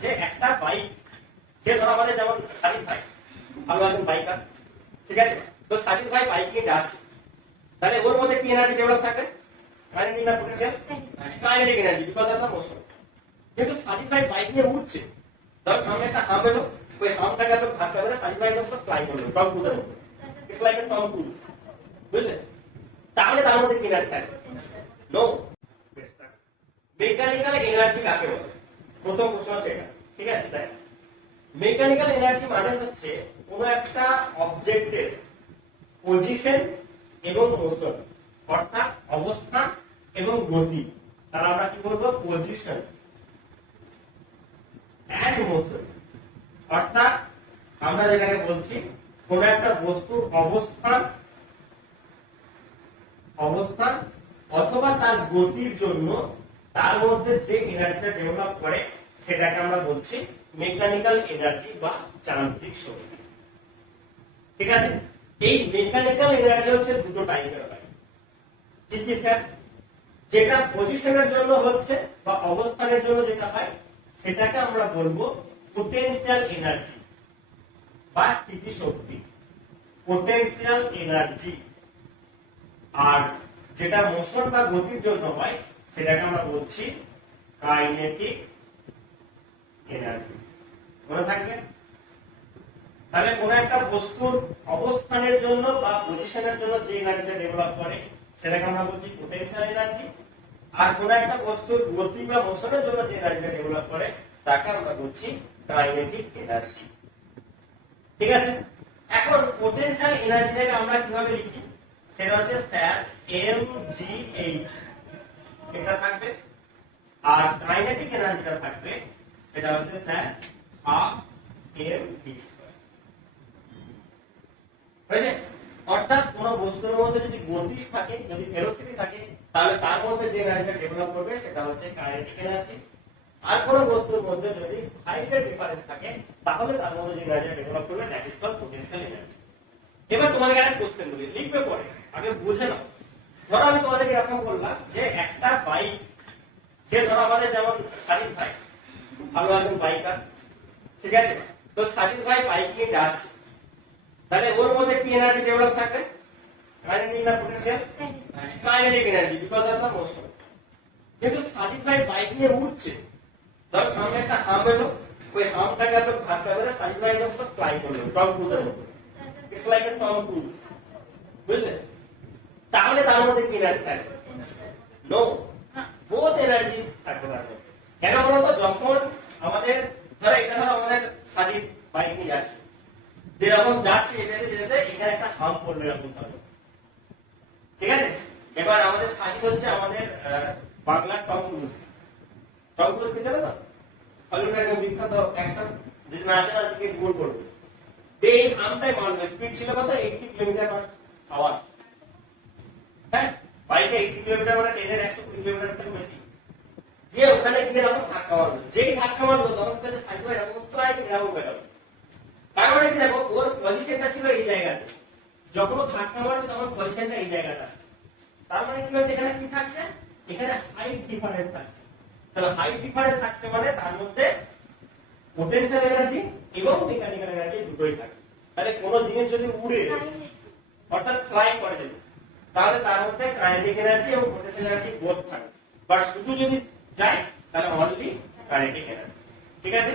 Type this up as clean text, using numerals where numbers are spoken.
যে একটা বাইক, যে ধরো আমাদের যেমন সাজিদ ভাই ভালো একজন বাইকার, ঠিক আছে, তো সাজিদ ভাই বাইক নিয়ে যাচ্ছে, তাহলে ওর মধ্যে কি এনার্জি ডেভেলপ থাকবে? কাইনেটিক না potential? Kinetic energy, because of the motion. কিন্তু সাজিদ ভাই বাইক নিয়ে উঠছে, ধরো সামনে একটা হাম এলো, ওই হামটাকে তো ধাক্কা মেরে সাজিদ ভাই তো ফ্লাই করলো টম ক্রুজের মতো, it's like a Tom Cruise, বুঝলে? তাহলে তার মধ্যে কি এনার্জি থাকবে? নো। মেকানিক্যাল এনার্জি কাকে বলে? প্রথম প্রশ্ন হচ্ছে এটা, ঠিক আছে? তাই মেকানিক্যাল এনার্জি মানে হচ্ছে কোন একটা অবজেক্টের পজিশন এবং মোশন, অর্থাৎ অবস্থান এবং গতি, তাহলে আমরা কি বলবো? Position and motion. অর্থাৎ আমরা যেটাকে বলছি কোন একটা বস্তুর অবস্থান অথবা তার গতির জন্য তার মধ্যে যে এনার্জিটা ডেভেলপ করে সেটাকে আমরা বলছি মেকানিক্যাল এনার্জি বা যান্ত্রিক শক্তি, ঠিক আছে? এই মেকানিক্যাল এনার্জি হচ্ছে দুটো টাইপের হয়। কি কি স্যার? যেটা পজিশনের জন্য হচ্ছে বা অবস্থানের জন্য যেটা হয় সেটাকে আমরা বলবো পোটেনশিয়াল এনার্জি বা স্থিতি শক্তি, পোটেনশিয়াল এনার্জি। আর যেটা মোশন বা গতির জন্য হয় সেটাকে আমরা বলছি কাইনেটিক এনার্জি। মনে থাকবে? তাহলে কোন একটা বস্তুর অবস্থানের জন্য বা পজিশনের জন্য যে এনার্জিটা ডেভেলপ করে সেটাকে আমরা বলছি পোটেনশিয়াল এনার্জি। আর কোন একটা বস্তুর গতি বা মোশনের জন্য যে এনার্জিটা ডেভেলপ করে তাকে আমরা বলছি কাইনেটিক এনার্জি, ঠিক আছে? এখন পোটেনশিয়াল এনার্জিটাকে আমরা কিভাবে লিখি? সেটা হচ্ছে স্যার mgh, এটা থাকবে। আর কাইনেটিক এনার্জিটা থাকবে সেটা হচ্ছে স্যার mv²। বুঝলে? অর্থাৎ কোন বস্তুর মধ্যে যদি গতি থাকে, যদি ভেলোসিটি থাকে, তাহলে তার মধ্যে যে এনার্জিটা ডেভেলপ করবে সেটা হচ্ছে কাইনেটিক এনার্জি। আর কোন বস্তুর মধ্যে যদি হাইটের ডিফারেন্স থাকে তাহলে তার মধ্যে যে এনার্জিটা ডেভেলপ করবে that is called potential energy. এবার তোমাদের একটা কোশ্চেন বলি, লিখবে পরে, আগে বুঝে নাও। ধরো আমি তোমাদেরকে এরকম বললাম যে একটা বাইক, যে ধরো আমাদের যেমন সাজিদ ভাই ভালো একজন বাইকার, ঠিক আছে, তো সাজিদ ভাই বাইক নিয়ে যাচ্ছে, তাহলে ওর মধ্যে কি এনার্জি ডেভেলপ থাকবে? কাইনেটিক না potential? Kinetic energy, because of the motion. কিন্তু সাজিদ ভাই বাইক নিয়ে উঠছে, ধর সামনে একটা হাম এলো, ওই হামটাকে তো ধাক্কা মেরে সাজিদ ভাই তো ফ্লাই করলো টম ক্রুজের মতো, it's like a Tom Cruise, বুঝলে? তাহলে তার মধ্যে কি এনার্জি থাকবে? নো, বোথ এনার্জি থাকবে তার মধ্যে। কেন বলতো? যখন আমাদের ধরো এটা ধরো আমাদের সাজিদ বাইক নিয়ে যাচ্ছে, যেরকম যাচ্ছে যেতে যেতে এখানে একটা হাম পড়বে এরকম ভাবে, ঠিক আছে? এবার আমাদের সাজিদ হচ্ছে আমাদের বাংলার টম ক্রুজ। টম ক্রুজ কি জানো না? হলিউডের একদম বিখ্যাত অ্যাক্টর, যে ন্যাশনাল ক্রিকেট গোল করবে, এই হামটাই মারবে। স্পিড ছিল কত? 80 কিলোমিটার/আওয়ার। হ্যাঁ, বাইকে 80 কিলোমিটার মানে ট্রেনের 120 কিলোমিটার থেকে বেশি। যে ওখানে গিয়ে এরকম ধাক্কা মারলো, যেই ধাক্কা মারলো তখন থেকে সাইকেল এরকম প্রায় এরকম বেরোলো। তার মানে কি দেখো, ওর পজিশনটা ছিল এই জায়গাতে, যখন ও ধাক্কা মারছে তখন পজিশনটা এই জায়গাটা। তার মানে কি হচ্ছে? এখানে কি থাকছে? এখানে হাইট ডিফারেন্স থাকছে। তাহলে হাইট ডিফারেন্স থাকছে মানে তার মধ্যে পোটেনশিয়াল এনার্জি এবং মেকানিক্যাল এনার্জি দুটোই থাকে। তাহলে কোন জিনিস যদি উড়ে অর্থাৎ ফ্লাই করে দেবে তাহলে তার মধ্যে কাইনেটিক এনার্জি এবং পোটেনশিয়াল এনার্জি বোথ থাকে। বাট শুধু যদি যায় তাহলে অনলি কাইনেটিক এনার্জি, ঠিক আছে?